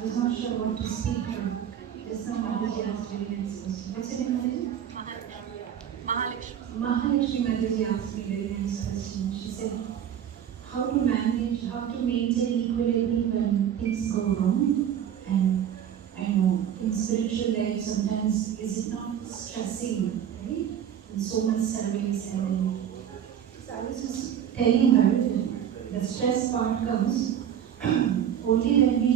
I was not sure what to speak from. Just now Mataji asked very nice question. What's your name, Mataji? Mahalakshmi Mataji asked me a very nice question. She said, how to manage, how to maintain equilibrium when things go wrong? And I know in spiritual life sometimes is it not stressing, right? And so much service and then. So I was just telling her that the stress part comes only when we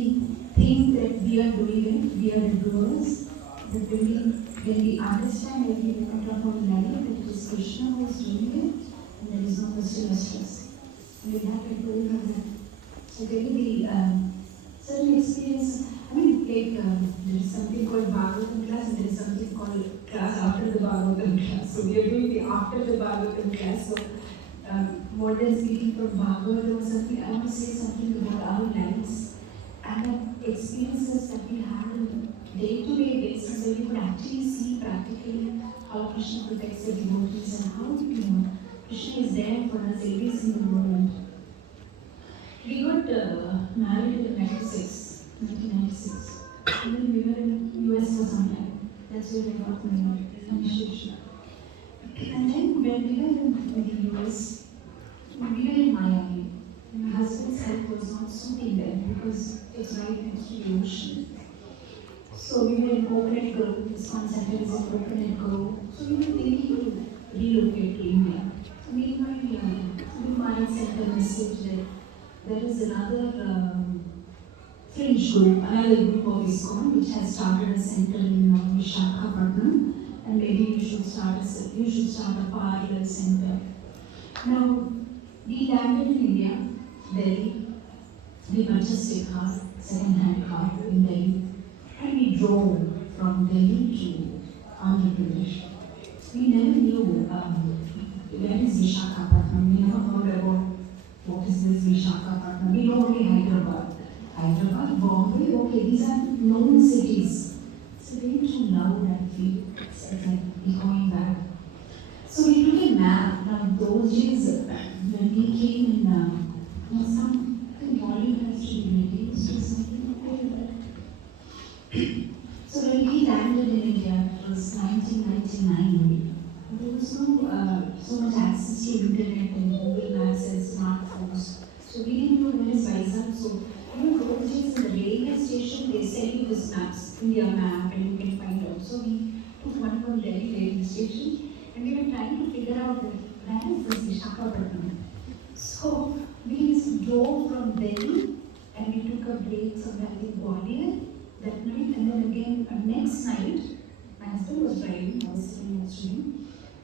think that we are doing it, we are the doers, but when we understand every moment of our life that it is Krishna who is doing it, and there is no question of stress. And with that I told her that, so there will be certain experience, I mean like there is something called Bhagavatam class and there is something called class after the Bhagavatam class. So we are doing the after the Bhagavatam class. So more than speaking from Bhagavatam or something, I want to say something about our lives and the experiences that we have on day-to-day basis where we could actually see practically how Krishna protects the devotees and how Krishna is there for us every single moment. We got married in 1996. And then we were in US for some time. That's where I got my initiation. And then when we were in the US, we were in Miami. My husband's health was not suiting there because it's right next to the ocean. So we were in Coconut Grove, Iskcon Center is in Coconut Grove. So we were thinking to relocate to India. So meanwhile, sent a message that there is another fringe group, another group of Iskcon which has started a center in Visakhapatnam, and maybe you should start a parallel center. Now, we landed in India, Delhi. We purchased a car, second-hand car in Delhi, and we drove from Delhi to Andhra Pradesh. We never knew where is Visakhapatnam. We never heard about what is this Visakhapatnam. We know only Hyderabad, Bombay. Okay, these are known cities. It's very too loud. I feel it's like we're going back. So we took a map. Now those days when we came in, some volume has to be reduced or something like that. So when we landed in India, it was 1999. There was no so much access to internet and Google Maps and smartphones. So we didn't know where is Vizag. So those days in the railway station, they sell you this maps, India map, and you can find out. So we took one from Delhi railway station, and we were trying to figure out where is this Visakhapatnam. So we just drove from Delhi, and we took a break somewhere in Gwalior that night, and then again next night, my husband was driving, I was sitting next to him.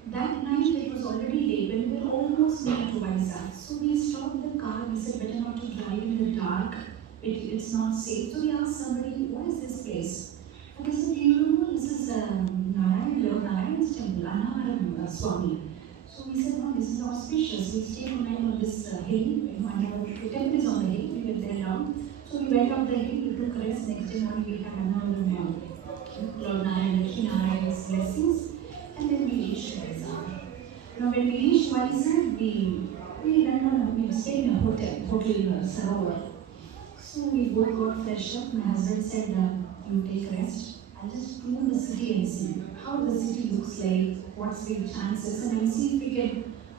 That night it was already late, when we were almost near to Vizag. So we stopped the car, we said better not to drive in the dark, it's not safe. So we asked somebody, what is this place? And they said, you know, this is Narayan's temple, Anavaram Swami. So we said, no, this is auspicious. We stayed the night on this hill. The temple is on the hill. We went there down. So we went up the hill, we took a rest. Next day morning we had Anavaram Lord Narayan, Lakshmi Narayan's blessings. And then we reached Vizag. Now when we reached Vizag, we stayed in a hotel Sarovar. So we both got fresh up. My husband said, you take rest. I'll just tour the city and see how the city looks like, what's the chances, and I'll see if we can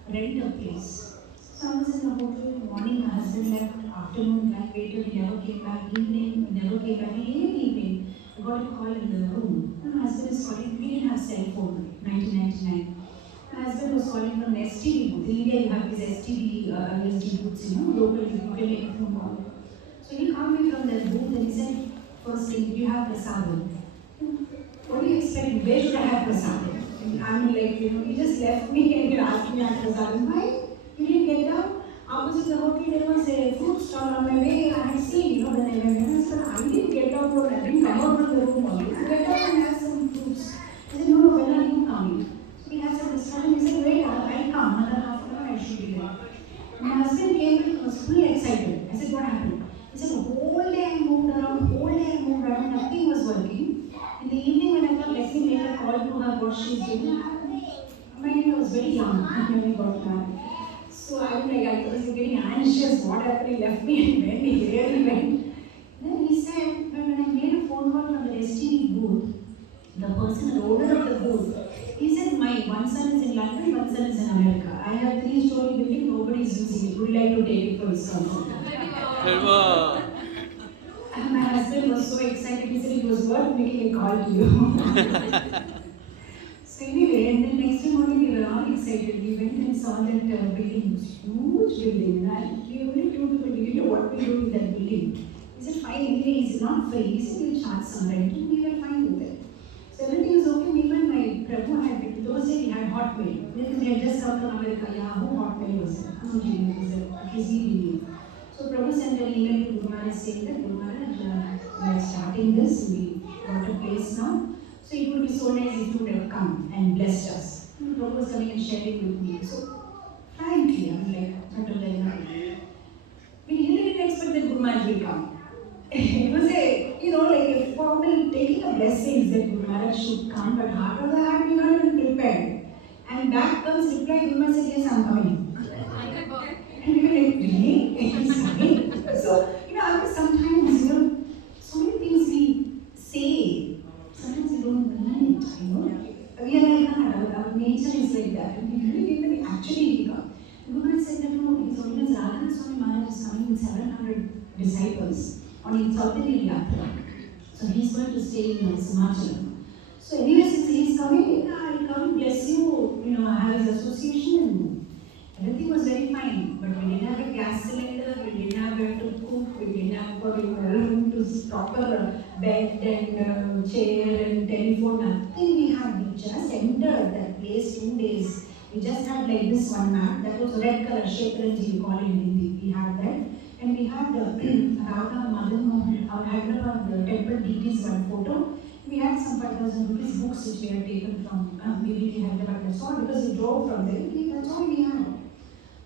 rent a place. So I was in the hotel, morning my husband left, afternoon I waited, he never came back, evening, he never came back, evening. I got a call in the room. And my husband is calling, we didn't have cell phone, 1999. My husband was calling from an STD booth. In India you have these STD booths, local, you can make a phone call. So he called me from that booth and he said, first thing, do you have prasadam? What do you expect? Where should I have prasadam? left me and he asked me after Saran, why you didn't get down? Opposite the hotel, there was a fruit stall on my way. I had seen, when I went there. I said, I didn't get down, I didn't come out from the room only. I get down and have some fruits. I said, no, when are you coming? So we had some discussion. He said, wait, I'll come. Another half an hour, I should be there. My husband came and was fully excited. I said, what happened? He said, the whole day I moved around, nothing was working. In the evening when I thought, let me make a call to her what she's doing. I was very young when we got married. So I was getting anxious, what happened, he left me and went, where he went. Then he said, when I made a phone call from the STD booth, the person, the owner of the booth, he said, my one son is in London, one son is in America. I have 3-story building, nobody is using it. Would you like to take it for Iskcon? And my husband was so excited, he said it was worth making a call to you. So anyway, and then next morning we were all excited. We went and saw that building, huge building. And we only told people, we didn't know what we do with that building. He said, fine, anyway, it's not free. He said, we'll charge some rent. And we were fine with it. So everything was okay. Meanwhile, my Prabhu had, those days he had Hotmail. Because they had just come from America. Yahoo Hotmail was there. Gmail was there. At least he believed. So Prabhu sent an email to Guru Maharaj saying that, Guru Maharaj, we are starting this. We got a place now. So it would be so nice if you would have come and blessed us. And Prabhu was coming and sharing with me. So frankly, I'm like, we really didn't expect that Guru Maharaj will come. It was a formal taking a blessings that Guru Maharaj should come, but heart of the heart we not even prepared. And back comes reply, Guru Maharaj said, yes, I'm coming. And we were like, really? He's coming? So, sometimes, so many things we say, sometimes we don't mean it, We are like that, our nature is like that. And we really didn't actually come. Guru Maharaj said that, no, His Holiness Radha Swami Maharaj is coming with 700 disciples on a South Indian Yatra. So he's going to stay in Himachal. So anyway, since he's coming, I'll come, bless you, have his association. And everything was very fine. But we didn't have a gas cylinder, we didn't have where to cook, we didn't have a room to proper bed and chair and telephone, nothing we had. We just entered that place 2 days. We just had like this one map, that was red color, Shetranji, you call it in Hindi. We had that. And we had Radha, Madan Mohan, our Hyderabad, the temple deities one photo. We had some 5,000 rupees books which we had taken from BBT Hyderabad. That's all, because we drove from there. That's all we had.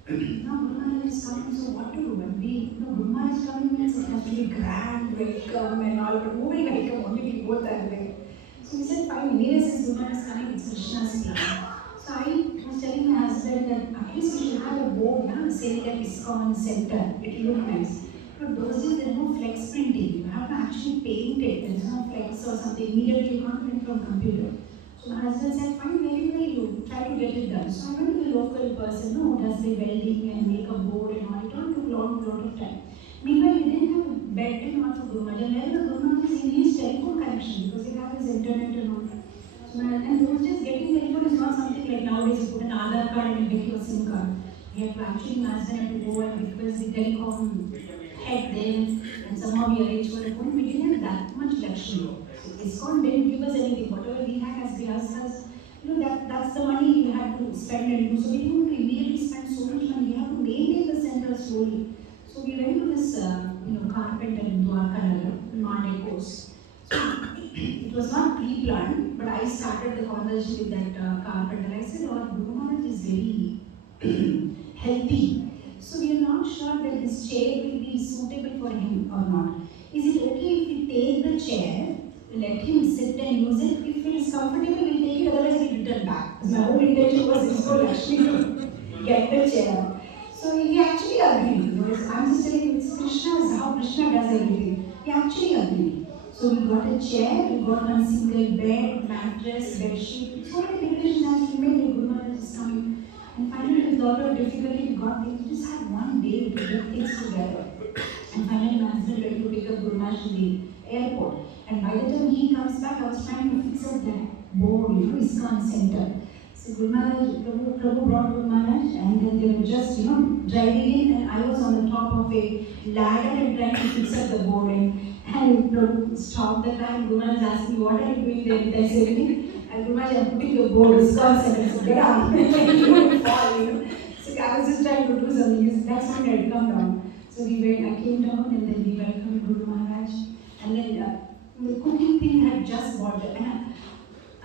Now Guru Maharaj is coming, so what to do? When Guru Maharaj is coming means it has to be grand, welcome and all, but moving welcome only we go that way. So we said, fine, anyway, since Guru Maharaj is coming, it's Krishna's place. So I was telling my husband that at least we should have a board saying that Iskcon Center. It will look nice. But those days there is no flex printing. You have to actually paint it. There is no flex or something. Immediately you can't print from computer. So my husband said, fine, very well, you try to get it done. So I went to the local person who does the welding and make a board and all. It all took a lot of time. Meanwhile, we didn't have a bed in for Guru Maharaj. And wherever Guru Maharaj is, he needs telephone connection because he has his internet and all. And those days getting telephone is not something like nowadays you put an Aadhaar card and you get your SIM card. We have to actually, my husband had to go and request the telecom head there and somehow we arranged for a phone. We didn't have that much luxury. Iskcon didn't give us anything. Whatever we had as grihasthas, that's the money we had to spend and do. So we didn't want to immediately spend so much money. We have to maintain the center slowly. So we went to this, carpenter in Dwarka, Monday course. So it was not pre-planned, but I started the conversation with that carpenter. I said, oh, Guru Maharaj is very healthy. So we are not sure that this chair will be suitable for him or not. Is it okay if we take the chair, let him sit and use it? If it is comfortable, we'll take it, otherwise we'll return back. Because my whole intention was so actually to get the chair. So he actually agreed. I'm just telling you, it's Krishna, how Krishna does everything. He actually agreed. So we got a chair, we got one single bed, mattress, bed sheet. So many preparations as we made. Guru Maharaj is coming. And finally, with a lot of difficulty, we got things. We just had one day to get things together. And finally, my husband went to pick up Guru Maharaj to the airport. And by the time he comes back, I was trying to fix up that board, Iskcon Center. So Guru Maharaj, Prabhu brought Guru Maharaj, and then they were just, driving in, and I was on the top of a ladder and trying to fix up the board. And Prabhu stopped the car, and Guru Maharaj asked me, what are you doing there with Sevini? And Gurumaji, I'm putting the board, Iskcon Center, get up. You will fall, you know. So I was just trying to do something. He said, that's not right, come down. So we went, I came down and then we welcomed Guru Maharaj. And then the cooking thing had just bought it. And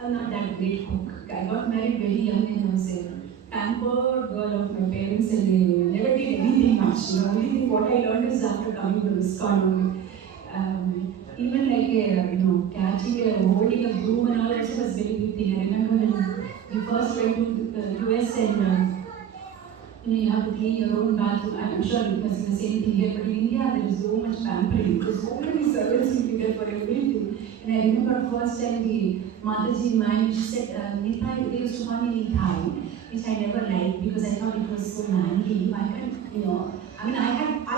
I'm not that great cook. I got married very young and I was a pampered girl of my parents and they never did anything much. You know, only thing what I learned is after coming to Iskcon only. Even like catching a holding a broom and all also was very big thing. I remember when we first went to the US and you have to clean your own bathroom. I'm sure it was the same thing here, but in India there is so much pampering. There's so many servants to be there for everything. And I remember first time the Mataji man, she said, Nitai, they used to call me Nitai, which I never liked because I thought it was so manly. I can't, I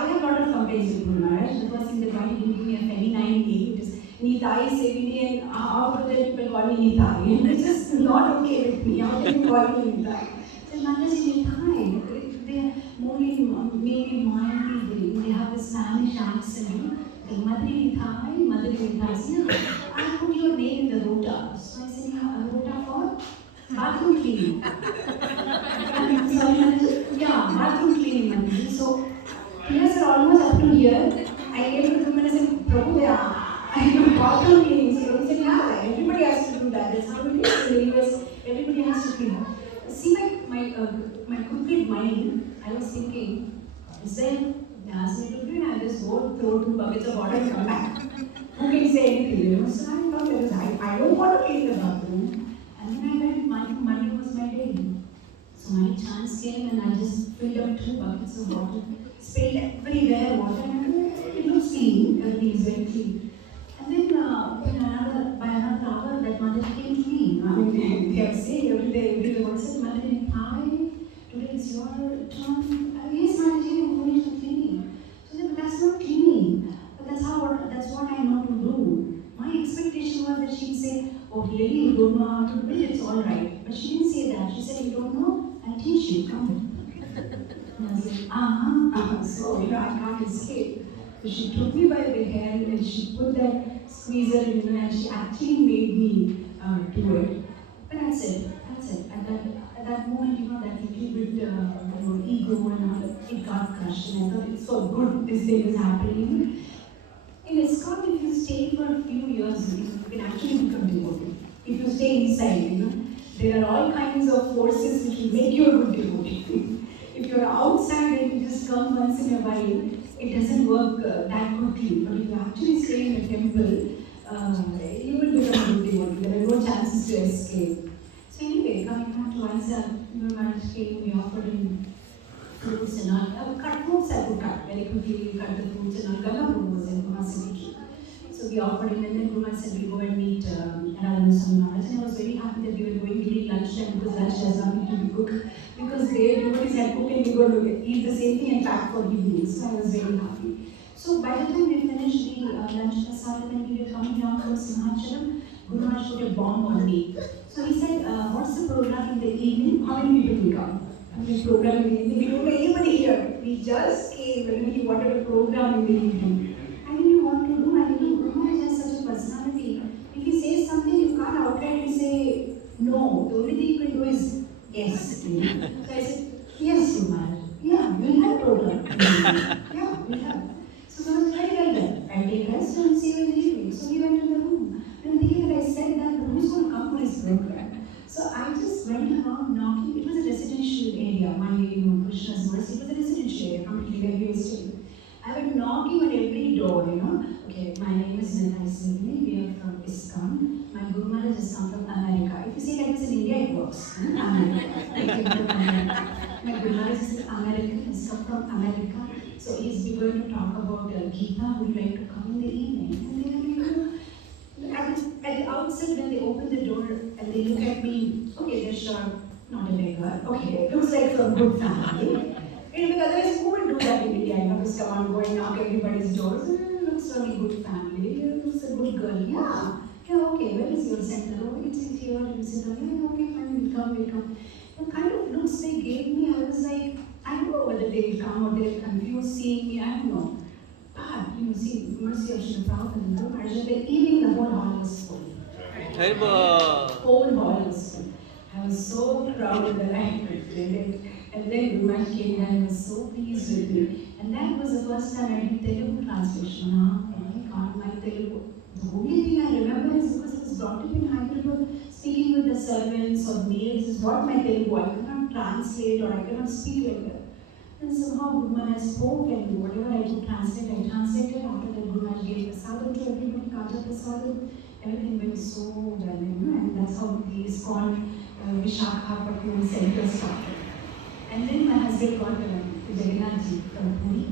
had a lot of complaints with Guru Maharaj. The first thing they wanted to give me a feminine name. It is Nitai, Sevini, and how could the people call me Nitai? And it's just not okay with me. How can you call me Nitai? So Mataji, Nitai. They mainly mildly, they have this Spanish accent. Madri Nitai. I put your name in the rota. So I said, yeah, rota for bathroom cleaning. Bathroom cleaning, Madri. So years are almost up to here. I came to the room and I said, Prabhu, I do bathroom cleaning. So he said, yeah, everybody has to do that. That's how it is in the US. Everybody has to clean. See, my crooked mind, I was thinking, is there ask me to clean? I just go throw 2 buckets of water and come back. Who can say anything, you know? So I thought, I don't want to clean the bathroom. And then I went, Monday was my day. So my chance came and I just filled up 2 buckets of water, spilled everywhere water, and it looks clean, everything is very clean. And then by another hour, that mother came to me. I mean, they are saying every day, everyone said, Mother, hi, today is your turn. Yes, Mataji, I'm finished the cleaning. So I said, but that's not cleaning. But that's what I know to do. My expectation was that she'd say, oh, really, you don't know how to do it, it's all right. But she didn't say that. She said, you don't know, I'll teach you, come. And I said, so, I can't escape. So she took me by the hand and she put that squeezer in and she actually made me do it. But that's it. At that moment, that little bit ego and all, it got crushed. And I thought, it's so good, this thing is happening. In Iskcon, if you stay for a few years, you can actually become devotee. If you stay inside, there are all kinds of forces which will make you a good devotee. If you're outside and you just come once in a while, it doesn't work that quickly. But if you actually stay in a temple, you will become a good devotee. There are no chances to escape. So anyway, coming back to answer, Guru Maharaj came, we offered him fruits and all. Cut fruits I could cut very quickly, cut the fruits and all. Ganga Prabhu was in Mataji. So we offered him and then Guru Maharaj said, we'll go and meet Radha Swami Maharaj. And I was very happy that we were going during lunchtime because lunch does not need to be cooked. Because everybody's had cooked and we were going to eat the same thing and pack for evening. So I was very happy. So by the time we finished the lunch prasad and we were coming down from Simhachalam, Guru Maharaj put a bomb on me. So he said, what's the program in the evening? How many people will come? The program in the evening. We don't know anybody here. We just came and we wanted a program in the evening. I didn't want to do. I didn't. Guru Maharaj has such a personality. If he says something, you can't outrightly say no. The only thing you can do is yes. So I said, yes, Guru Maharaj. Yeah, we'll have a program. Yeah, we'll have. So I was very well done. I'll take rest and see you in the evening. So we went to the room. And thinking that I said that who's going to come for his program? So I just went around knocking. It was a residential area. My Krishna's mercy. It was a residential area, completely where he was staying. I went knocking on every door, Okay, my name is Nitai Sevini. We are from Iskcon. My Guru Maharaj has come from America. If you say like this in India, it works. America. My Guru Maharaj is American. He's come from America. So he's going to talk about Gita. Would you like to come in the evening? And they at the outset, when they open the door and they look at me, okay, they're sure, not a beggar. Okay, looks like from good family. Because otherwise, who would do that in India? Just come on, go and knock everybody's doors. Looks from a good family. Looks a good girl. Yeah, okay. Where is your center? Oh, it's here. You said, yeah, okay, fine. We'll come. The kind of looks they gave me, I was like, I don't know whether they will come or they're confused seeing me. I don't know. But see, mercy of Srila Prabhupada, the evening the whole hall was full. Whole hall was full. I was so proud that I did it. And then Guruman came and was so pleased with me. And that was the first time I did Telugu translation. Oh my God, my Telugu. The only thing I remember is because I was brought up in Hyderabad, speaking with the servants or maids is what my Telugu. I cannot translate or I cannot speak like that. And somehow Guruman spoke and whatever I could translate, I translated. After that, Guruman gave prasadam to everybody, Kaja prasadam. Everything went so well, and that's how the Iskcon Visakhapatnam center started. And then my husband got Jagannathji from Puri,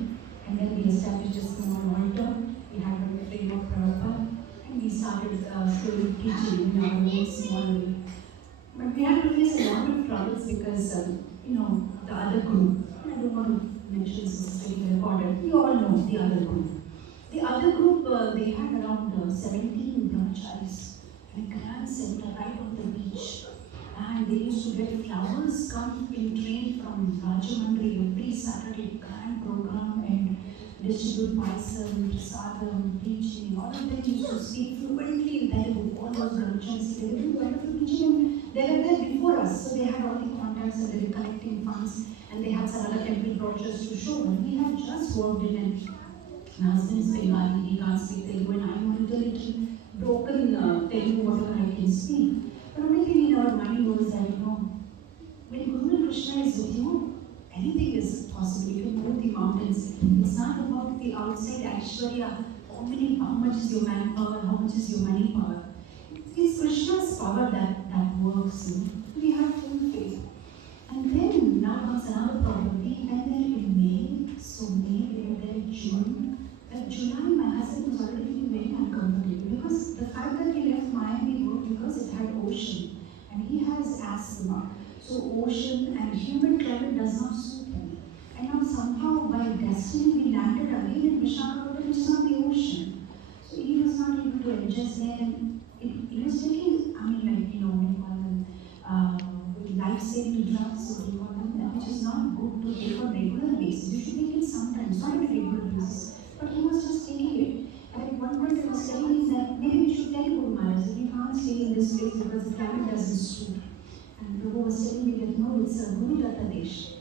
and then we established a small altar. We had a frame of Prabhupada, and we started slowly teaching in our own small way. But we had to face a lot of troubles because, the other group, I don't want to mention specifically recorded, we all know the other group. The other group, they had around 17 brahmacharis and a grand center right on the beach. And they used to get flowers come in train from Rajamandri every Saturday, grand program, and distribute paisam, prasadam, preaching. All of them used to speak fluently in Telugu. All those brahmacharis, they were doing wonderful teaching. They were there before us, so they had all the contacts and they were collecting funds, and they had some other temple brochures to show. And we had just worked in and my husband is Bengali, he can't speak Telugu, and I'm a little broken Telugu, whatever I can speak. But only thing in our mind was that, when Guru Krishna is with you, anything is possible. You can move the mountains. It's not about the outside Aishwarya, how much is your manpower, how much is your money power. It's Krishna's power that works. We have full faith. And then now comes another problem. We went there in May, so May, we were there in June. But July, my husband was already feeling very uncomfortable because the fact that he left Miami worked because it had ocean and he has asthma. So ocean and humid climate does not suit him. And now somehow by destiny we landed again in Visakhapatnam, which is not the ocean. So he was not able to adjust there, and it was taking, we call them life-saving drugs, so we call them, which is not good to take on regular basis. You should take it sometimes, not on a regular basis. But he was just taking it. And at one point I was telling him that maybe we should tell Guru Maharaj that we can't stay in this place because the climate doesn't suit. And Prabhu was telling me that no, it's a Guru Datta Desh.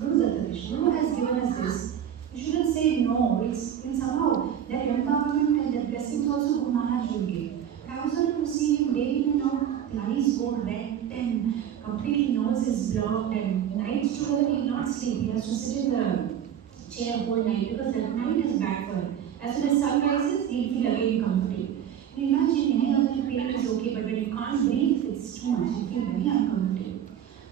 Guru Datta Desh. Guru has given us this. You shouldn't say no. It's somehow that empowerment and that blessings also Guru Maharaj will give. I was able to see him daily, the eyes go red and completely nose is blocked, and nights together he will not sleep. He has to sit in the chair whole night because that night is bad for him. As soon as sun rises, he'll feel again comfortable. You imagine any other pain is okay, but when you can't breathe, it's too much. You feel very uncomfortable.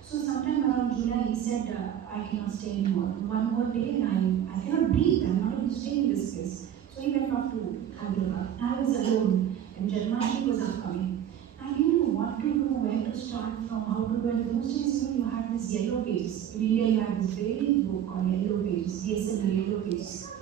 So sometime around July, he said, I cannot stay anymore. One more day and I cannot breathe. I'm not able to stay in this place. So he went off to Hyderabad. I was alone and Janmashtami was upcoming. I didn't know what to do, where to start from, how to do it. Those days, you had this yellow pages. In India, you had this very book called Yellow Pages, DSL Yellow Pages.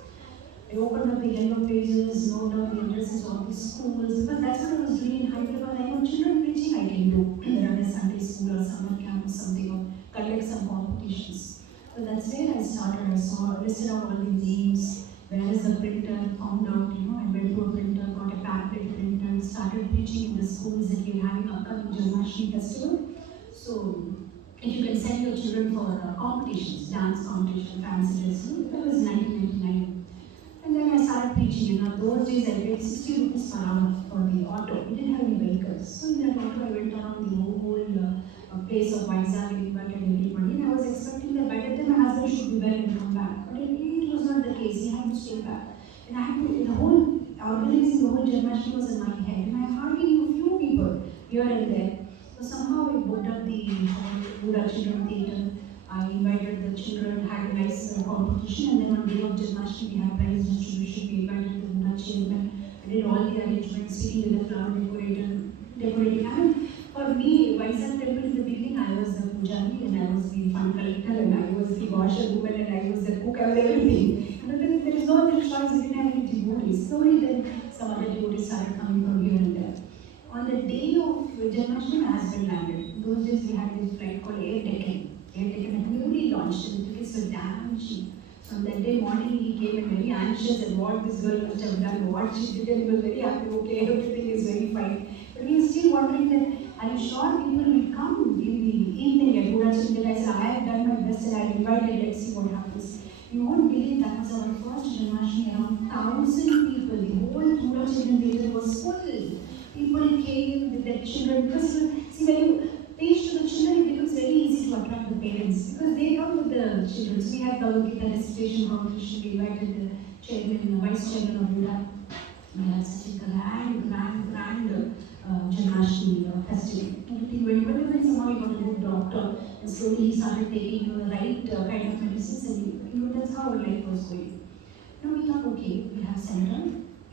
I opened up the yellow pages, note down the addresses of the schools, because that's what I was doing in Hyderabad. I know children preaching I can do. Run a Sunday school or summer camp or something, or conduct some competitions. So that's where I started. I saw, listed out all the names, where is the printer, found out, I went to a printer, got a pamphlet printer, started preaching in the schools that we're having upcoming Janmashtami festival. So if you can send your children for competitions, dance competition, fancy dress, that was 1999. And then I started preaching. Those days I paid 60 rupees per hour for the auto. We didn't have any vehicles. So in that auto I went around the whole place of Vizag and invited everybody. And I was expecting that by that time my husband should be well and come back. But it was not the case. He had to stay back. And I had to, the whole, organizing the whole Janmashtami was in my head. And I hardly knew a few people here and there. So somehow I booked up the Buddha Children Theatre. I invited the children, had a nice competition, and then on day of Janmashtami we had prize distribution. We invited the Buddha chairman. I did all the arrangements, speaking with the flower decorating. I mean, for me, Vizag temple in the beginning, I was the pujari and I was the fund collector and I was the washer woman and I was the cook and everything. And then there is no other choice, we didn't have any devotees. Slowly then some other devotees started coming from here and there. On the day of Janmashtami, my husband landed. In those days we had this flight called Air Deccan. And newly launched and the tickets were damn cheap. So on that day morning he came and very anxious and what this girl must have done, what she did, and he was very happy, okay, everything is very fine. But But you're still wondering that, are you sure people will come in the evening at Purachal? I said, I have done my best and I've invited, let's see what happens. You won't believe that was our first Janmashtami, around 1,000 people. The whole Purachal theatre was full. People came with their children. Because, see, when you preach to the children, it becomes very easy to attract the parents. Because they come with the children. So we had Bhagavad Gita recitation competition. We invited the chairman, the vice chairman of Buddha. We had such a grand Janmashtami festival. Everything went well, and somehow he got a good doctor. And slowly he started taking the right kind of medicines, and that's how our life was going. Now we thought, okay, we have center,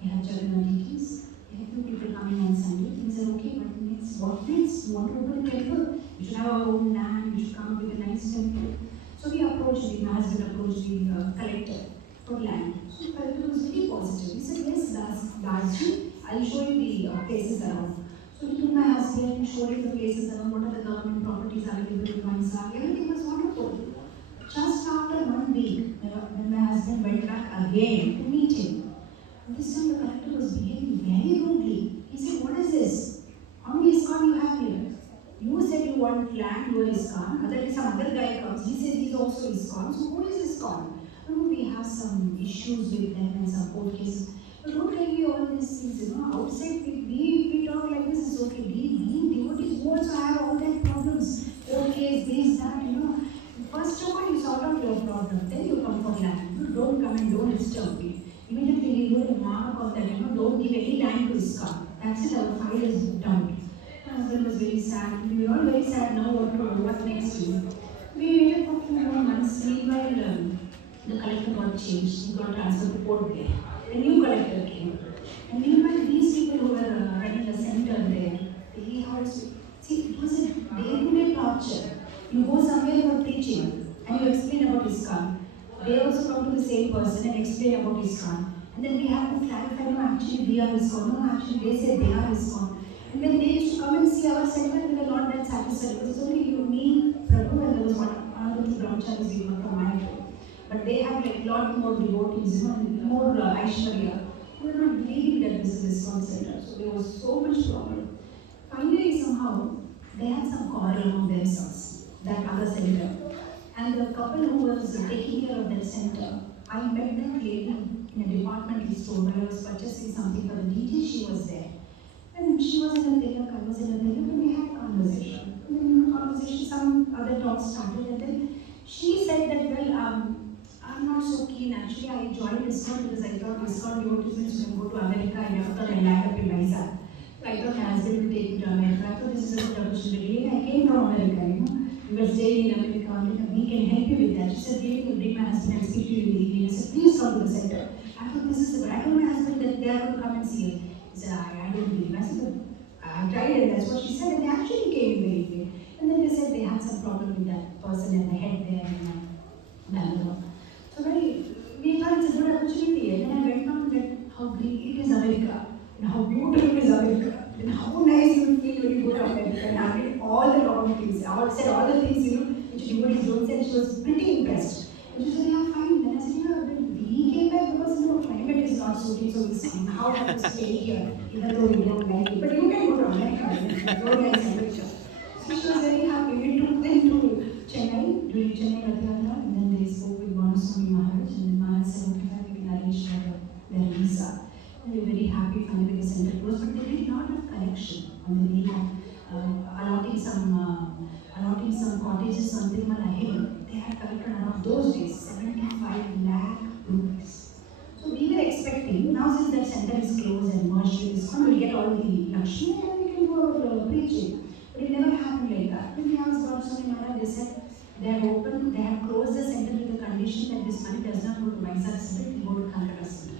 we have Jagannath deities, we have few people coming on Sunday. We said, okay, but next, what next? We want to open a temple. We should have our own land, we should come up with a nice temple. So we approached, my husband approached the collector for land. So the collector was very positive. He said, yes, Dasji, I'll show you the places around. So he took my husband, showed him the places around, what are the government properties available in Vizag. Everything was wonderful. Just after 1 week, when my husband went back again to meet him, this time the collector was behaving very rudely. He said, what is this? How many Iskcon you have here? You said you want land, you are Iskcon. Some other guy comes, he said he's also Iskcon. So who is Iskcon? We have some issues with them and some court cases. But don't tell me all these things, outside we talk like this is okay. We devotees who also have all that problems. Court case, this, that, First of all, you sort out your problem, then you come for land. You don't come and don't disturb me. Immediately we put a mark on that, don't give any land to Iskcon. That's it, our file is done. My husband was very sad. We were all very sad now, what next? We waited for a few more months. Meanwhile, the collector got changed. He got transferred to Port Bay. A new collector came. And meanwhile, these people who were running the center there, they also, it was a day-to-day torture. You go somewhere for preaching and you explain about Iskcon. They also come to the same person and explain about Iskcon. And then we have to clarify, no, actually we are Iskcon. No, actually they said they are Iskcon. And when they used to come and see our center, they were not that satisfied. It was only you, me, Prabhu, and there was another two brahmacharis we were from my home. But they have like a lot more devotees, more Aishwarya. We were not believing that this is Iskcon center. So there was so much problem. Finally, somehow, they had some quarrel among themselves, that other center. And the couple who was taking care of that center, I met that lady in a departmental store when I was purchasing something for the DT. She was there. And she was in a Telak, I was in a Telak, and we had a conversation. And then in the conversation, some other talks started, and then she said that, well, I'm not so keen. Actually, I joined Iskcon because I thought Iskcon devotees will go to America and after I land up in Vizag. So I thought my husband would take me to America. I thought this is a good opportunity. And I came from America, We were staying in America. We can help you with that. She said, really, we'll bring my husband and speak to you in the evening. I said, please come to the center. I thought this is I told my husband that they are going to come and see us. He said, I don't believe. I said, I tried it. That's what she said. And they actually came in the evening. And then they said they had some problem with that person and the head there in Bangalore. So we thought it's a good opportunity, and then I went on that how great it is America, and how beautiful is America, and how nice you will feel when you go to America. And I did all the wrong things. I said all the things which devotees don't say. She was pretty impressed. And she said, yeah, fine. Then I said, yeah, but we came back because climate is not suiting, so we somehow have to stay here, even though we don't like it. But you can go to America, you don't like America. So she was very happy. We took them to Chennai, during Chennai Rathayatra, and then they spoke with Swami Maharaj, and then Maharaj said, okay, we can arrange their visa. And we were very happy finally the center closed, but they did not have connection on the name of allotting some cottages on Tirumala Hill. They had collected around those days 75 lakh rupees. So we were expecting, now since that center is closed and merged with Iskcon, we'll get all the Lakshmi and we can go preaching. But it never happened like that. When we asked God Swami Maharaj, they said, they have closed the center with the condition that this money does not go to Vizag center, it will go to Calcutta center.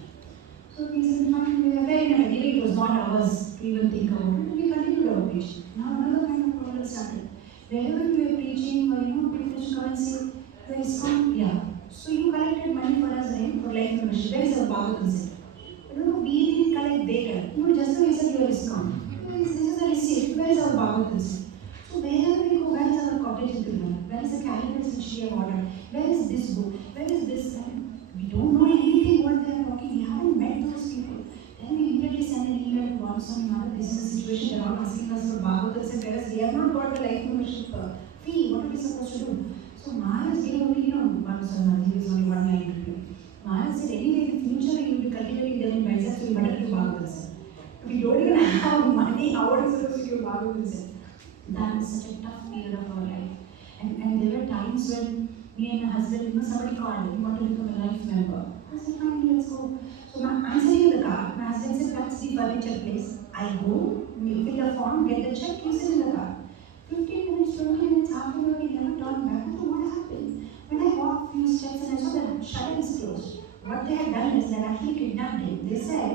So we said, fine, we were very enough. Anyway, it was not ours to even think about it. We continued our preaching. Now another kind of problem started. Wherever we were preaching, or people used to come and say, where is Iskcon? Yeah. So you collected money for us, right? For life mission. Where is our Bhagavatam center? We didn't collect, they collect. Just now you said you are Iskcon. This is a receipt. Where is our Bhagavatam center? So wherever we go, where is our cottage in Tirumala? Where is the calendars which we have ordered? Where is this book? Where is this? We don't know anything what they are talking. We haven't met those people. Then we immediately send an email to Swami Maharaj, this is the situation, they're all asking us for Bhagavatas and Vedas, we have not got the life membership fee, what are we supposed to do? So Maharaj gave only, Swami Maharaj, he was only 1 line to play. Maharaj said, anyway, in the future you will be continuing them in Vizag, so you better give Bhagavatas. If you don't even have money, how are you supposed to give Bhagavatas? That was such a tough period of our life. And there were times when me and my husband, somebody called, we want to become a life member. I said, fine, let's go. So I'm sitting in the car. My husband said, that's the furniture place. I go, fill the form, get the check, you sit in the car. 15 minutes, 20 minutes, half an hour, we never turned back. I thought, what happened? When I walked a few steps and I saw that shutter is closed. What they had done is they had actually kidnapped him. They said,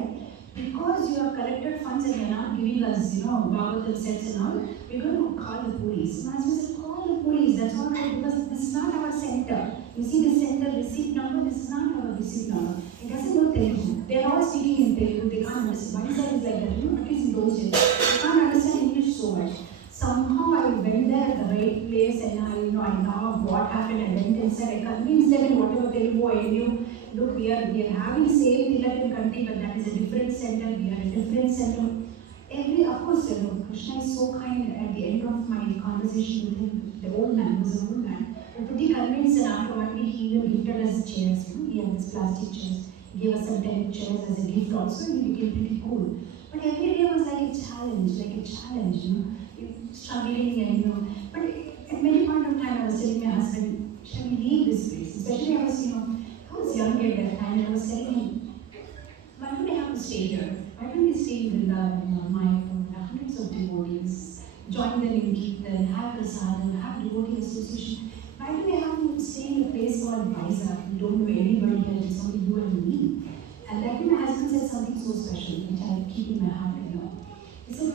because you have collected funds and you're not giving us, Bhagavatam sets and all, we're going to call the police. My husband said, call the police, that's all right, because this is not our center. You see the center receipt number, this is not our receipt number. It doesn't know Telugu. They're all speaking in Telugu, they can't understand. One side is like that, at least in those days. They can't understand English so much. Somehow I went there at the right place and I know what happened. I went inside, I convinced them in whatever Telugu I knew. Look, we are having same Tilakan country, but that is a different center, we are a different center. Of course, Krishna is so kind. At the end of my conversation with him, the old man was an old man. I was pretty convinced, and after 1 week, he even gifted us chairs. He had these plastic chairs. He gave us some 10 chairs as a gift also, and we became pretty cool. But every day was like a challenge, struggling, and But at many point of time, I was telling my husband, shall we leave this place? Especially I was young at that time, and I was telling him, why don't I have to stay here? Why don't we stay in Vrindavan, Mayapur, hundreds of devotees, join them in Kirtan, have prasadam, have devotee association. Why do we have to stay in a place called Vizag? We don't know anybody here, it's only you and me. And that day my husband said something so special, which I keep in my heart. He said,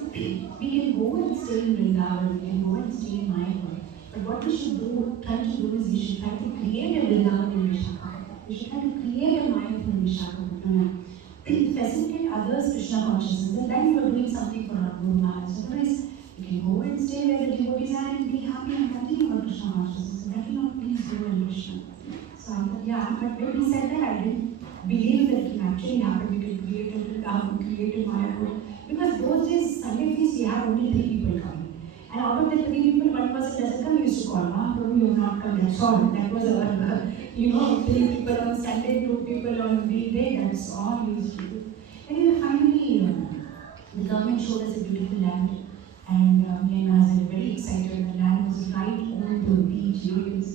we can go and stay in Vrindavan, we can go and stay in Mayapur. But what we should try to do is we should try to create a Vrindavan in Visakhapatnam. We should try to create a Mayapur in Visakhapatnam. Facilitate others Krishna consciousness, and then you are doing something for our Guru Maharaj. Otherwise, you can go and stay where the devotees are and be happy and continue for Krishna consciousness. That will not please Guru and Krishna. So I thought, but when he said that, I didn't believe that it can actually happen. We can create a Mayapur. Because those days, Sunday feast, we had only 3 people coming. And out of the 3 people, 1 person doesn't come, we used to call, no, you have not come, that's all. That was our, 3 people on Sunday, 2 people on weekday, that's all we used to do. Anyway, finally, the government showed us a beautiful land. And me and my husband were very excited. The land was right on the beach, it was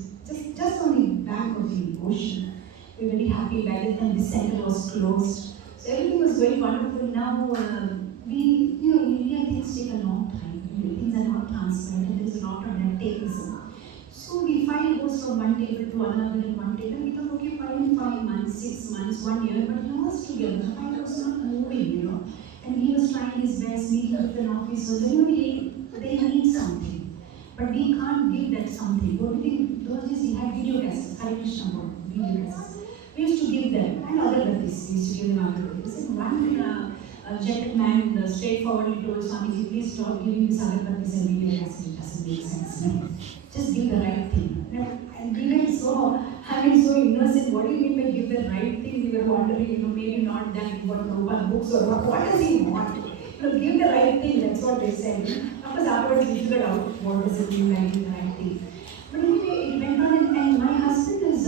just on the bank of the ocean. We were very happy. By the time the center was closed. So everything was very wonderful. Now, in India, things take a long time. Things are not transparent, and there is a lot of red tapeism. So we finally goes from one table to another and one table. We thought, okay, fine, 5 months, 6 months, 1 year, but he was together. The file was not moving, And he was trying his best, meeting with an officer. They need something. But we can't give that something. Those days we had video cassettes, Hare Krishna board, video cassettes. We used to give them, and other devotees, we used to give them other devotees. And one gentleman straightforwardly told Swamiji, please stop giving this other devotees and video cassettes. It doesn't make sense. Just give the right thing. And we were so innocent. What do you mean by give the right thing? We were wondering, maybe not that we got no books or what does he want? Give the right thing, that's what they said. Of course, afterwards we figured out what does it mean by give the right thing. But anyway, it went on, and my husband is,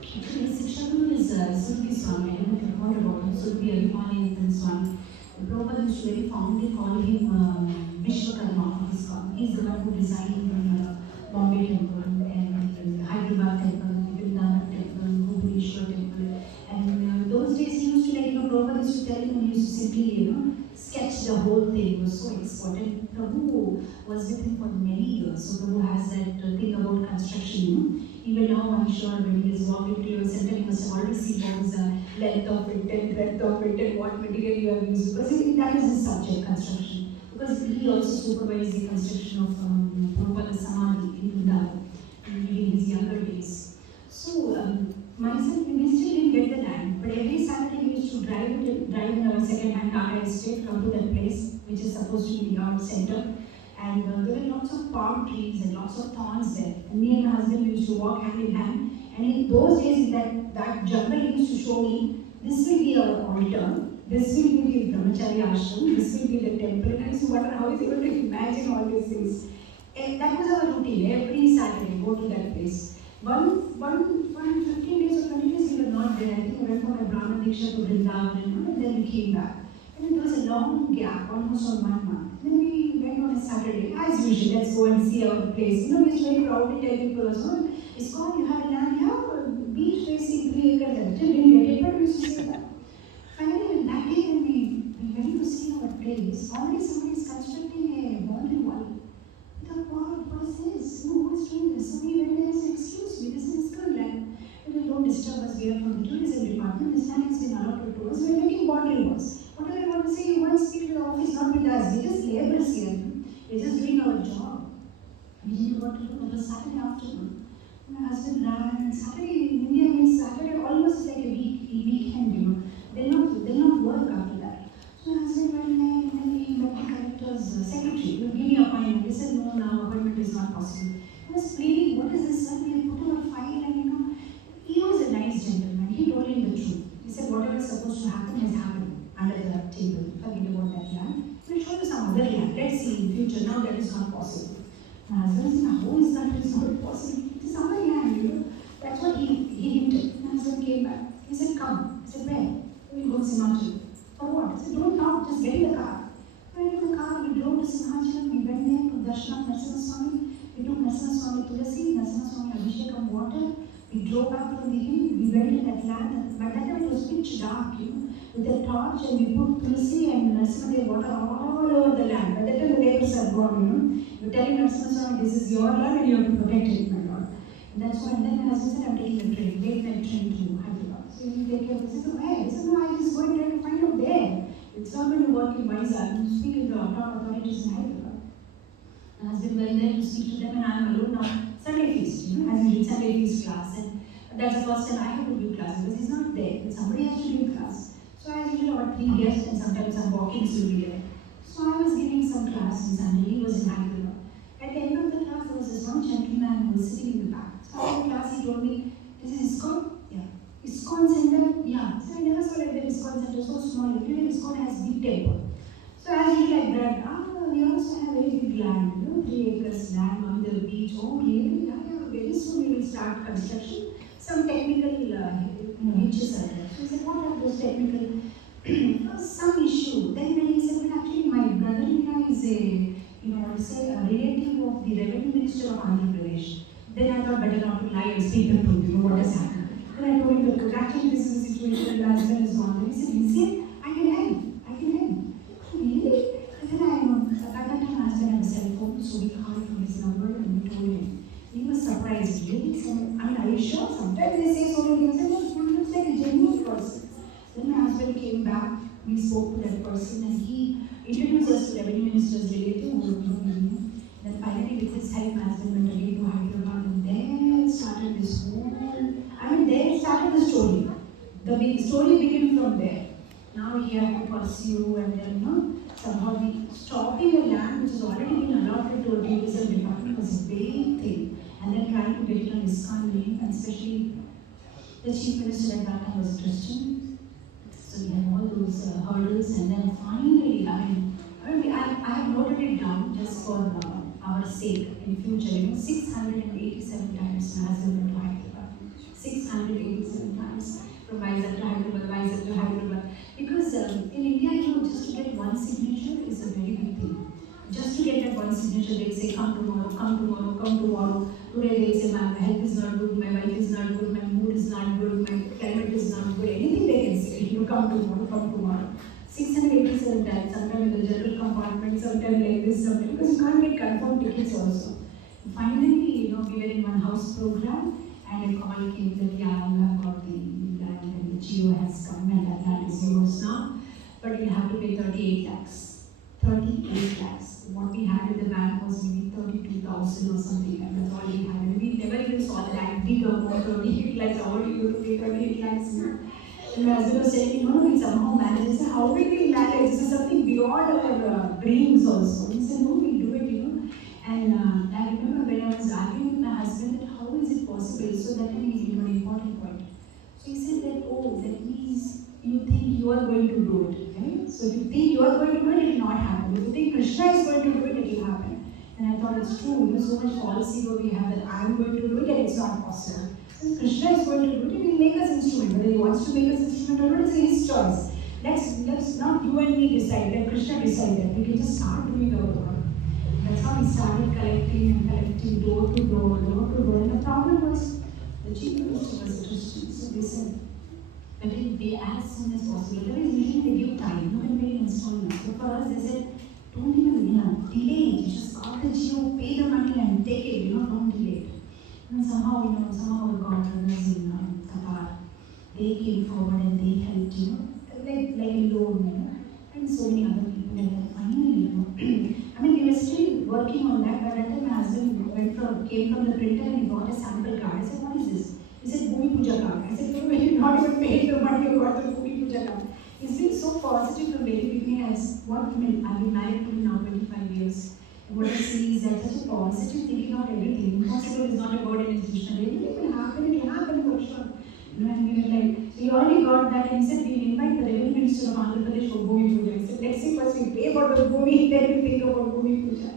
his Shikshaguru is Sudhi Swami. I don't know if you've heard about him, Sudhi Abhimanyanathan Swami. Prabhupada used to very fondly call him Vishwakarma of Iskcon. He's the one who designed Bombay Temple and Hyderabad Temple, Vrindavan Temple, Bhubaneswar Temple. And those days he used to Prabhupada used to tell him, he used to simply, sketch the whole thing. He was so expert. And Prabhu was with him for many years. So Prabhu has that thing about construction, Even now, I'm sure when he is walking to your center, you must have already seen what is the length of it and breadth of it and what material you have used. Because that is his subject, construction. Because he also supervised the construction of Prabhupada Samadhi in Vrindavan in his younger days. So, myself, we still didn't get the land, but every Saturday we used to drive in our second-hand Tata estate, come to that place, which is supposed to be our center. And there were lots of palm trees and lots of thorns there. And me and my husband used to walk hand in hand. And in those days, that jungle used to show me, this will be our altar, This will be the brahmachari ashram, this will be the temple. And I used to wonder how is he able to imagine all these things. And that was our routine. Every Saturday, go to that place. One 15 days or 20 days we were not there. I think I went for my Brahma Diksha to Vrindavan and then we came back. And then there was a long gap, almost on 1 month. Then we went on a Saturday, as usual, let's go and see our place. You know, we used to very proudly tell people also, Iskcon, you have a land here, beach facing 3 acres. I still didn't get it, but we used to say that. Finally, that day when we went to see our place, already somebody is constructing a boundary wall. We thought, wow, what is this? Who is doing this? So we went there and said, excuse me, this is Iskcon land. Don't disturb us, we are from the tourism department. This land has been allotted to us. We are making boundary walls. Whatever you want to say, you want to speak to the office, not with us. We're just laborers here. We're just doing our job. We didn't know what to do. That was Saturday afternoon. My husband ran. Saturday in India means Saturday almost like a weekend, you know. They'll not work after that. So my husband went there and then he met the collector's secretary. Give me an appointment. He said, no, now appointment is not possible. He was pleading, what is this, sir? We have put our file and you know. He was a nice gentleman. He told him the truth. He said, whatever is supposed to happen has happened under the table. Forget about that land. We'll show you some other land. Let's see in future. Now that is not possible. My husband said, how is that is not possible? It is our land, you know. That's what he hinted. My husband came back. He said, come. I said, where? We'll go to Himachal. For what? I said, don't talk, just get in the car. We went in the car, we drove to Himachal, we went there to Darshan of Narasimha Swami. We took Narasimha Swami Tulasi, Narasimha Swami Abhishekam water. We drove back from the hill, we went in that land, and by that time it was pitch dark, you know, with a torch, and we put Tulasi and Narasimha water all over the land. By that time the neighbors are gone, you know. You're telling Narasimha Swami, this is your land and you have to protect it, my Lord. And that's why, and then my husband said, I'm taking a train, late night train to Hyderabad. So you take care of it. I said, where? He said, no, I just go and try to find out there. It's not going to work in Vizag. You speak in the top authorities in Hyderabad. My husband went there to speak to them, and I'm alone now. Sunday feast, you know, as usual, Sunday feast class. And that's the first time I have to do class because he's not there. But somebody has to do class. So as usual, about 3 guests, and sometimes some walk-ins will be there. So I was giving some class on Sunday. He was in Hyderabad. At the end of the class, there was this one gentleman who was sitting in the back. So after the class, he told me, this is Iskcon? Yeah. Iskcon Center? Yeah. So I never saw like that Iskcon Center, so small. Even Iskcon has big temple. So as usual, I grabbed, we also have very big land, you know, 3 acres land on the beach. Oh, really? Yeah, very soon we will start construction. Some technical hitches are there. So he said, what are those technical? Some issue. Then when he said, but actually my brother-in-law is a, a relative of the revenue minister of Andhra Pradesh. Then I thought better not to lie and speak the truth, you know what has happened. Then I told him the truth. Actually this is the situation, the husband is gone. Then he said, I can help. Really? And then at that time my husband had a cell phone, so we called for his number and we told him. He was surprised, really? So, are you sure? Sometimes they say so many things, and he looks like a genuine person. Then my husband came back, we spoke to that person, and he introduced us to revenue minister's relative who would know him. Then finally, with his help, my husband went again to Hyderabad, and there started this whole, there started the story. The story began from there. Now he had to pursue, and then, somehow stopping a land which has already been allotted to a tourism department was a big thing. And then trying to get it on Iskcon name, and especially the chief minister at that time was Christian. So we had all those hurdles, and then finally, I have noted it down just for our sake in future. 687 times my husband went to Hyderabad. 687 times from Vizag to Hyderabad. Because in India, just to get one signature is a very big thing. Just to get that one signature, they say, come tomorrow, come tomorrow, come tomorrow. Today they say, my health is not good, my wife is not good, my mood is not good, my climate is not good. Anything they can say, come tomorrow, come tomorrow. 687 times, sometimes in the general compartment, sometimes like this, sometimes, because you can't get confirmed tickets also. Finally, we were in one house program, and a call came that, yeah, you have got the land, and the GO has come, and that land is yours now. But you have to pay 38 lakhs. 38 lakhs. What we had in the bank was maybe 32,000 or something, and that's all we had. And we never even saw the land bigger, more 38 lakhs. How do you pay 38 lakhs? And my husband was saying, we somehow manage. I said, how will we manage? This is something beyond our dreams also. He said, no, we'll do it, And I remember when I was arguing with my husband that how is it possible? So that is an important point. So he said that, that means you think you are going to do it. so much false ego we have that I am going to do it and it's not possible. Since Krishna is going to do it, he will make us instrument. Whether he wants to make us instrument or not, it's his choice. Let's not you and me decide, let Krishna decide that. We can just start doing our work. That's how we started collecting door to door. And the problem was, the chief minister was a Christian, so they said, but it will be as soon as possible. That is usually they give time, you can pay in installments. But for us, they said, don't even delay it. You just start the geo, pay the money and take it, don't delay it. And somehow, somehow our God brothers in Qatar, they came forward and they helped, like a loan, and so many other people. And finally, I mean, we were still working on that, but at that time my husband came from the printer and he bought a sample card. I said, what is this? He said, Bhumi Puja card. I said, no, you're not even paid the money, you got the Bhumi Puja card. He's been so positive from very beginning. I've been married to him now 25 years. What I see is that such a positive thinking of everything. Impossible is not a word in his dictionary. Anything will happen, it will happen for sure. And we were like, so he already got that and he said, we'll invite the Revenue Minister of Andhra Pradesh for Bhumi Puja. I said, let's see first we pay for the Bhumi, then we think about Bhumi Puja.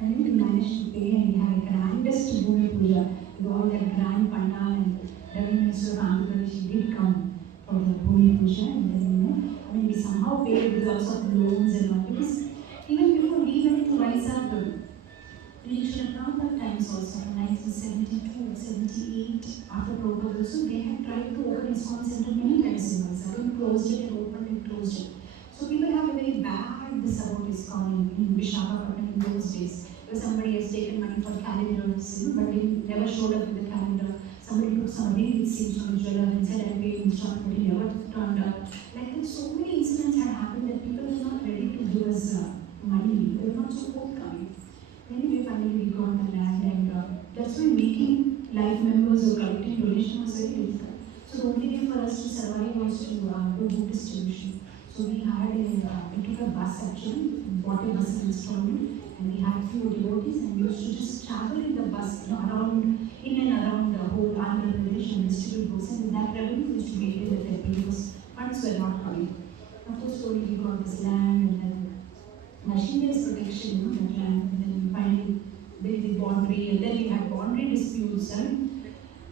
And we managed to pay and we had a grandest Bhumi Puja with all that grand pandal, and Revenue Minister of Andhra Pradesh did come for the Bhumi Puja. And then, we somehow paid with lots of loans and all. Because even before we went to Vizag, we should have Prabhupada times also, from 1972, 78, after Prabhupada also, they had tried to open Iskcon center many times in Vizag, and closed it and opened and closed it. So people have a very bad this about Iskcon in Visakhapatnam in those days. Because somebody has taken money for calendars, but they never showed up with the calendar. Somebody took some ring, it seems, from a jeweler and said, I'm paying installment, but he never turned up. Like that, so many incidents had happened that people were not ready to give us money. They were not so forthcoming. Anyway, finally we got the land, and that's why making life members or collecting donation was very difficult. So the only way for us to survive was to do book distribution. So we took a bus actually, bought a bus in installment, and we had a few devotees, and we used to just travel in the bus in and around the whole Andhra Pradesh and distribute books, and with that revenue we used to maintain the temple because funds were not coming. Of course, slowly we got this land, and then machinery's protection, that land, and then we finally built the boundary, and then we had boundary disputes, and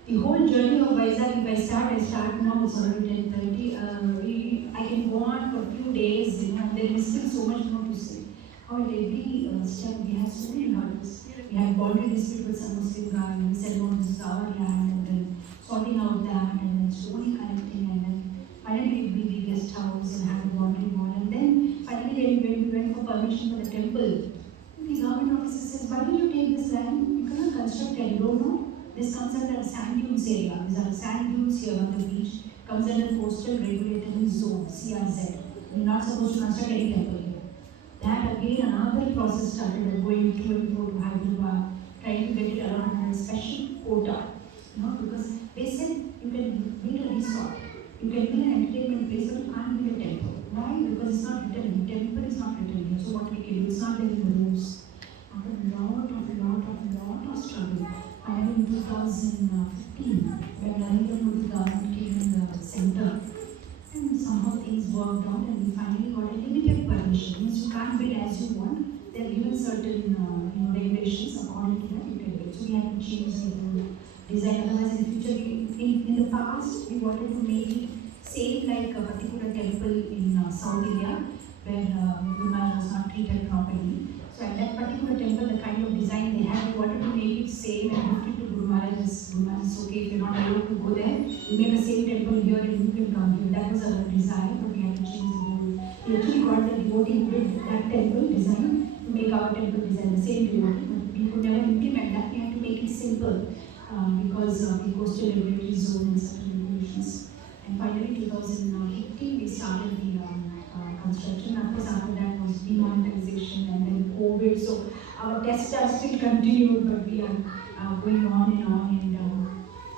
the whole journey of Vizag, if I start now, it's already 10:30. I can go on for a few days, and there is still so much more to say. How at every step we had so many hurdles. We had boundary dispute with some Muslim guy, and we said, no, this is our land, and then sorting out that, and then slowly connecting, and then finally we built the guest house and had the boundary wall, and then finally when we went for permission for the temple, the government officer says, why did you take this land? You cannot construct it, you don't know. This comes under sand dunes area. These are sand dunes here on the beach. Comes under coastal regulatory zone, CRZ. You're not supposed to construct any temple here. That again, another process started of going to and fro to Hyderabad, trying to get it around under a special quota. Because they said you can build a resort, you can build an entertainment place, but you can't build a temple. Why? Because it's not written. The temple is not written here. So what we can do, it's not there in the rules. After a lot of struggle, finally in 2015, when Narendra Modi government came in the center, and somehow things worked out, and we finally got a limited permission. Means you can't build as you want. They're given certain regulations. According to that, you can build. So we had to change the whole design. Otherwise, in the future, in the past, we wanted to make it same like a particular temple in South India, where women was not treated properly. So at that particular temple, the kind of design they had, we wanted to make it same and give it to Guru Maharaj's. Guru Maharaj is okay, if you're not able to go there, we make the same temple here and you can come here. That was our desire, but we had to change the whole. We actually got the devotee who did that temple design to make our temple design, the same devotee, but we could never implement that. We had to make it simple because of the coastal regulatory zone and certain regulations. And finally, 2018, we started the construction. Of course, after that was demonetization and then COVID. So our tests are still continued, but we are going on and on. And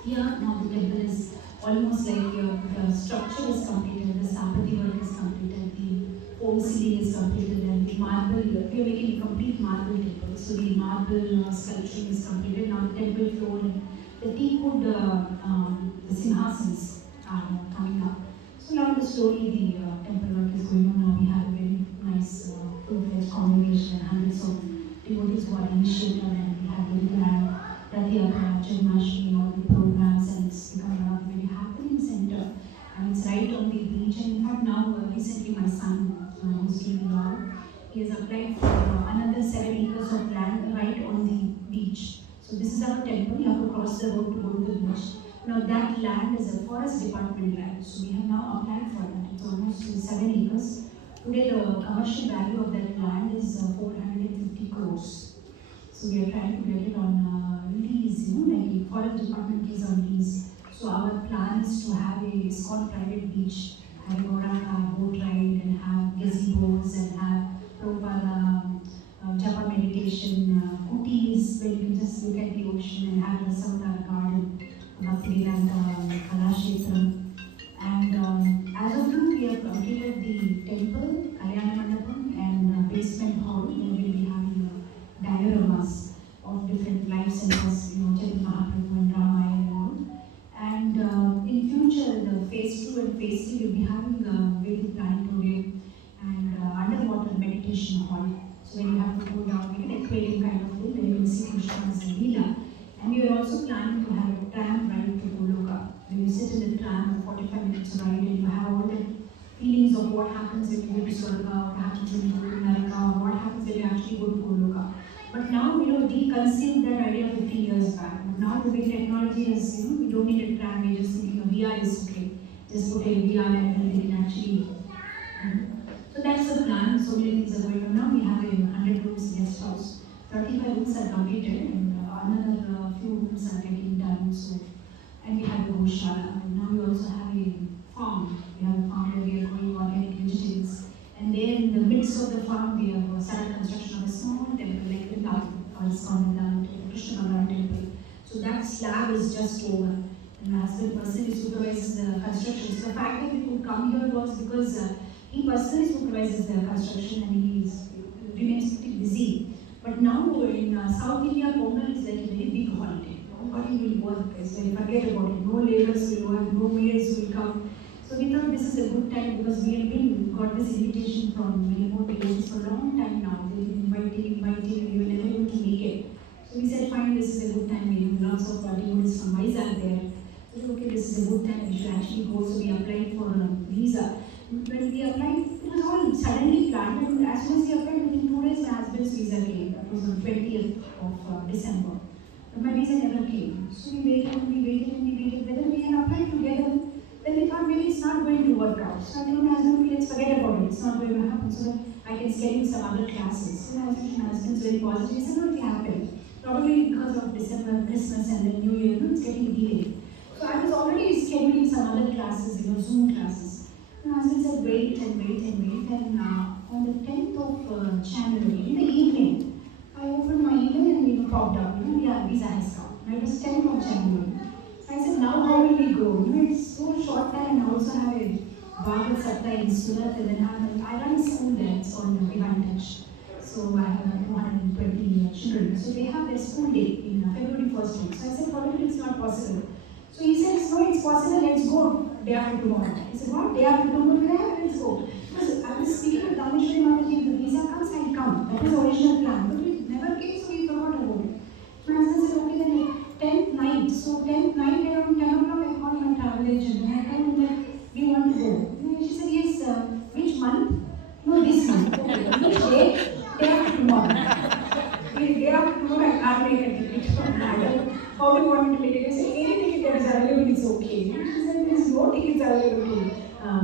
here now the temple is almost like the structure is completed, the Sapati work is completed, the foam ceiling is completed, and the marble, we are making a complete marble temple. So the marble sculpture is completed. Now the temple floor and the teakwood, the sinhasans are coming up. So now slowly the temple work is going on. Now we have a very nice full-fledged congregation and hundreds of devotees who are initiated and We have very grand Rathayatra, Janmashtami, all the programs, and it's become one of the very happening center. And it's right on the beach. And in fact, now recently my son, who's doing law, he has applied for another 7 acres of land right on the beach. So this is our temple. You have to cross the road to go to the beach. Now that land is a forest department land. So we have now applied for that. It's almost 7 acres. Today the commercial value of that land is 450 crores. So we are trying to get it on lease, like the forest department is on lease. So our plan is to have a Iskcon private beach, have a boat ride and have gazebos and have Prabhupada japa meditation, kutis where you can just look at the ocean and have the Samudara garden, Bhaktivedanta Kalashetram. And as of now, we have completed the temple, Kalyana Mandapam, and basement hall where we will be having dioramas of different life centers, Chaitanya Mahaprabhu and Ramayana and all. And in future, the phase 2 and phase 3 will be having a Vedic planetarium and underwater meditation hall. So when you have to go down, like an aquarium kind of thing, where you can see Krishna's Leela. And we are also planning to have a tram ride to Goloka. When you sit in the tram, 45 minutes ride, and you have all the feelings of what happens when you go to Swarga, what happens when you go to Naraka, what happens when you actually go to Goloka. But now, we conceived that idea 50 years back. But now the way technology is, we don't need a tram, we just thinking VR is okay. Just put a VR and then they can actually. So that's the plan. So many things are going on. Now we have a 100 rooms guest house. 35 rooms are completed and another few rooms are getting done. So, and we have a Goshala. And now we also have a farm. We have a farm where we are growing organic vegetables. And there in the midst of the farm, we have started construction of a small temple like the Iskcon temple, Krishna Bhagavan temple. So that slab is just over. And my husband personally supervises the construction. So the fact that we could come here was because he personally supervises the construction and he remains pretty busy. But now in South India, Pongal is like a very big holiday. Nobody will work, so forget about it. No laborers will work, no maids will come. So we thought this is a good time because we have got this invitation from many more places for a long time now. They've been inviting, we were never able to make it. So we said, fine, this is a good time. We have lots of devotees from Vizag there. So we said, okay, this is a good time. We should actually go. So we applied for a visa. When we applied, it was all suddenly planned. And as soon as we applied, within 2 days, my husband's visa came. That was on 20th of December. But my visa never came. So we waited. Whether we can apply together. Then we thought maybe it's not going to work out. So I told my husband, okay, let's forget about it. It's not going to happen. So that I can schedule some other classes. So my husband's very positive. He said, no, it happened. Probably because of December, Christmas, and then New Year, it's getting delayed. So I was already scheduling some other classes, Zoom classes. My husband said, wait. And on the 10th of January, in the evening, I opened my email and popped up, yeah, visa has come. And it was 10th of January. So I said, now how will we go? It's so short time, and I also have a Bhagavad Sapta in Surat, and then I run a school there, it's on Divine Touch. So I have 220 children. So they have their school day in February 1st week. So I said, probably it's not possible. So he said, no, it's possible, let's go day after tomorrow. I said, what? Day after tomorrow? Yeah, let's go. Because I was speaking to Dhameshwari Mataji, if the visa comes, I'll come. That was the original plan. But it never came, so we forgot about it. My husband said, okay, then 10th night. So 10th night around 10 o'clock, I called my travel agent and I told him that we want to go. And she said, yes, which month? No, this month. Okay, which day? Day after tomorrow. Day after tomorrow, I can't make a ticket. How do you want me to make it? I said, any ticket that is available is okay. She said, there is no tickets available to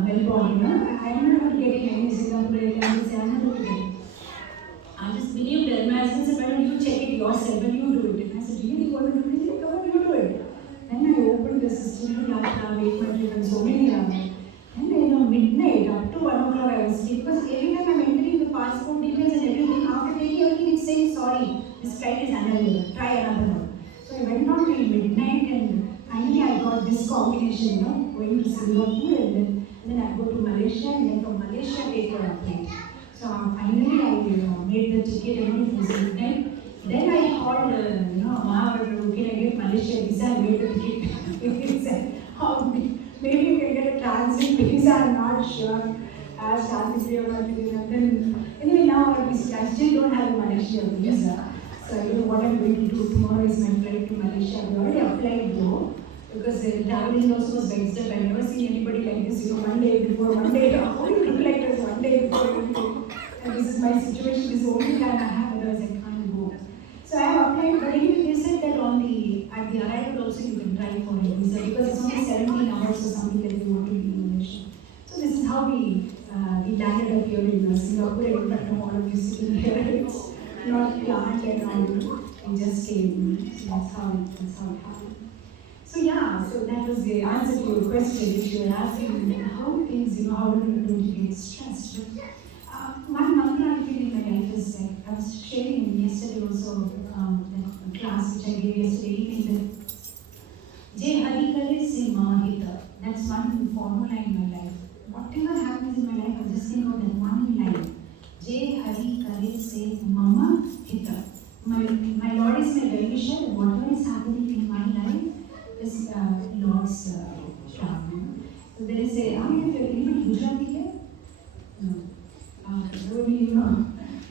Melbourne. I am not getting any Singapore Airlines. I am not able to get it. I just believed that. My husband said, why don't you check it yourself and you do it? And I said, really, you want to do it? Come on, you do it. Then I opened the system, and so many and midnight, up to 1 o'clock I was asleep. Because every time I'm entering the passport details and everything, after taking everything, it's saying, sorry, this flight is unavailable, try another one. So I went on till midnight and finally I got this combination, going to Singapore and then I go to Malaysia and then from Malaysia take a flight. So finally I made the ticket and it was midnight. Then I called, Mahaprabhu, can I get Malaysia visa? I made the ticket. He said, maybe you can get a transit visa, I'm not sure. I started to and then, anyway, now I still don't have a Malaysia visa. So I don't know what I'm going to do. Tomorrow is my flight to Malaysia. I already applied though, because traveling also was mixed up. I've never seen anybody like this, one day before, one day after. How do you do like this one day before everything? And this is my situation, this is the only plan I have, otherwise I can't go. So I have applied, but anyway, they said that at the arrival also you can try for a visa, because it's only 17 hours or something like you want to be in Malaysia. So this is how we landed up here in Singapore. I don't know all of you sitting here. It's not planned and all. We just came. So that's how it happened. So yeah, so that was the answer to your question. If you were asking how things, how do you get stressed? But one mantra I feel in my life is like, I was sharing yesterday also, that class which I gave yesterday evening, that Jai Hari Kare Se Mama Hita. That's one formula in my life. Whatever happens in my life, I just think of that one line. Jai Hari Kare Se Mama Hita. My Lord is my well-wisher, and whatever is happening in my life is Lord's plan. So there is a, anybody Gujarati here? No. Only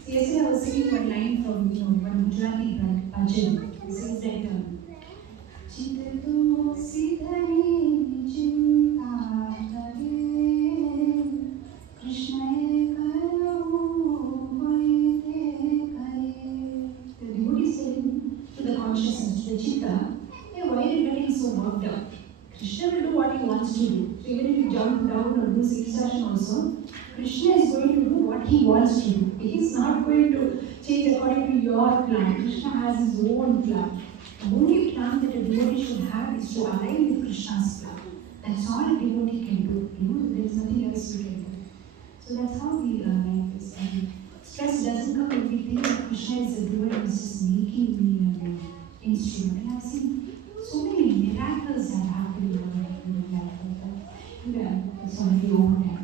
So yesterday I was singing one line from one Gujarati bhajan. It says that Chit tu sidhani chinta kare Krishna karu hoite kare. The devotee is telling to the consciousness, to the chitta, hey, why are you getting so worked up? Krishna will do what he wants to do. So even if you jump down or do succession also, Krishna is going to do what he wants to do. He is not going to change according to your plan. Krishna has his own plan. The only plan that a devotee should have is to align with Krishna's plan. That's all a devotee can do. There is nothing else you can do. So that's how we life is. Stress doesn't come when we think that Krishna is a doer and is just making me an instrument. And I've seen so many miracles that happen in my life like that. That's one of the overnight.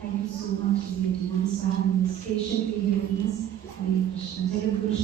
Thank you so much, dear devotees, for having this patiently hearing us. Hare Krishna. Jagat Guru